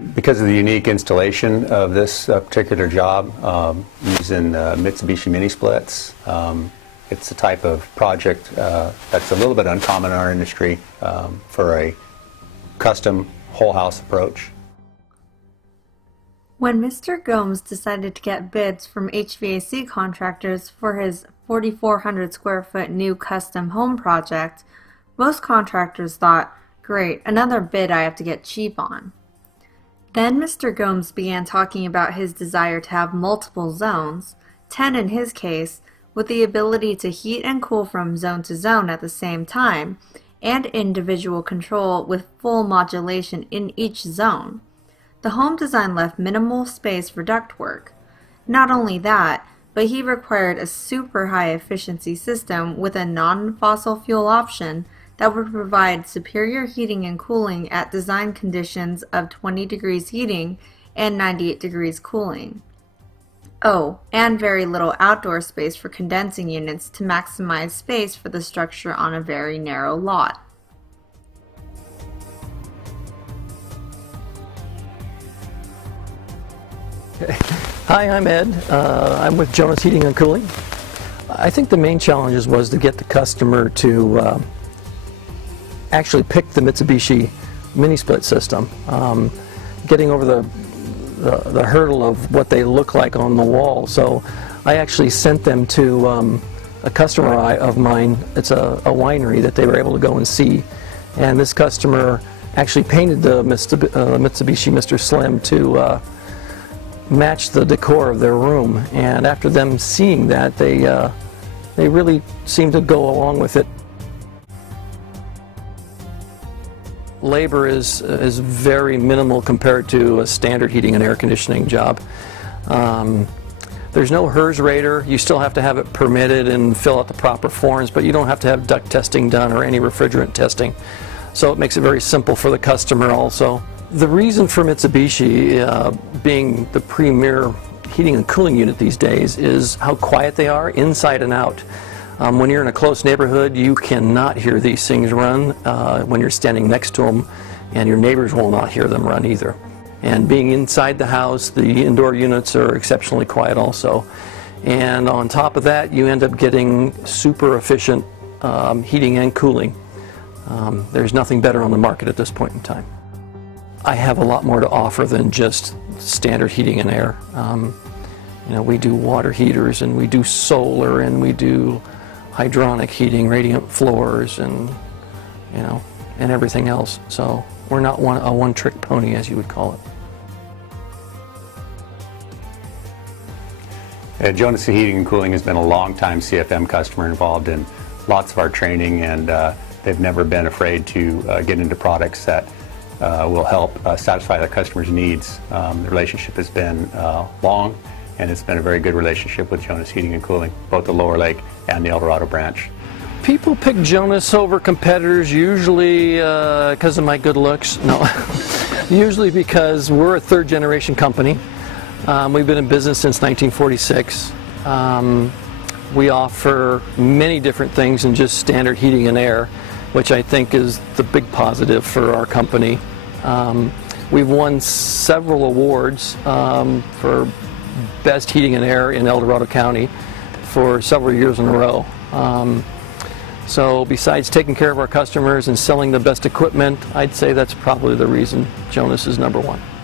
Because of the unique installation of this particular job, using Mitsubishi mini splits, it's a type of project that's a little bit uncommon in our industry for a custom whole house approach. When Mr. Gomes decided to get bids from HVAC contractors for his 4,400 square foot new custom home project, most contractors thought, great, another bid I have to get cheap on. Then Mr. Gomes began talking about his desire to have multiple zones, 10 in his case, with the ability to heat and cool from zone to zone at the same time, and individual control with full modulation in each zone. The home design left minimal space for ductwork. Not only that, but he required a super high efficiency system with a non-fossil fuel option that would provide superior heating and cooling at design conditions of 20 degrees heating and 98 degrees cooling. Oh, and very little outdoor space for condensing units to maximize space for the structure on a very narrow lot. Hi, I'm Ed. I'm with Jonas Heating and Cooling. I think the main challenge was to get the customer to actually pick the Mitsubishi mini split system. Getting over the hurdle of what they look like on the wall. So I actually sent them to a customer of mine. It's a winery that they were able to go and see. And this customer actually painted the Mitsubishi Mr. Slim to match the decor of their room. And after them seeing that, they really seemed to go along with it. Labor is very minimal compared to a standard heating and air conditioning job. There's no HERS rater. You still have to have it permitted and fill out the proper forms, but you don't have to have duct testing done or any refrigerant testing. So it makes it very simple for the customer also. The reason for Mitsubishi being the premier heating and cooling unit these days is how quiet they are inside and out. When you're in a close neighborhood, you cannot hear these things run when you're standing next to them, and your neighbors will not hear them run either. And being inside the house, the indoor units are exceptionally quiet also. And on top of that, you end up getting super efficient heating and cooling. There's nothing better on the market at this point in time. I have a lot more to offer than just standard heating and air. You know, we do water heaters, and we do solar, and we do hydronic heating, radiant floors, and and everything else. So we're not a one-trick pony, as you would call it. Jonas Heating and Cooling has been a long-time CFM customer, involved in lots of our training, and they've never been afraid to get into products that will help satisfy the customer's needs. The relationship has been long, and it's been a very good relationship with Jonas Heating and Cooling, both the Lower Lake and the El Dorado branch. People pick Jonas over competitors usually because of my good looks. No, usually because we're a third-generation company. We've been in business since 1946. We offer many different things than just standard heating and air, which I think is the big positive for our company. We've won several awards for best heating and air in El Dorado County for several years in a row. So besides taking care of our customers and selling the best equipment, I'd say that's probably the reason Jonas is #1.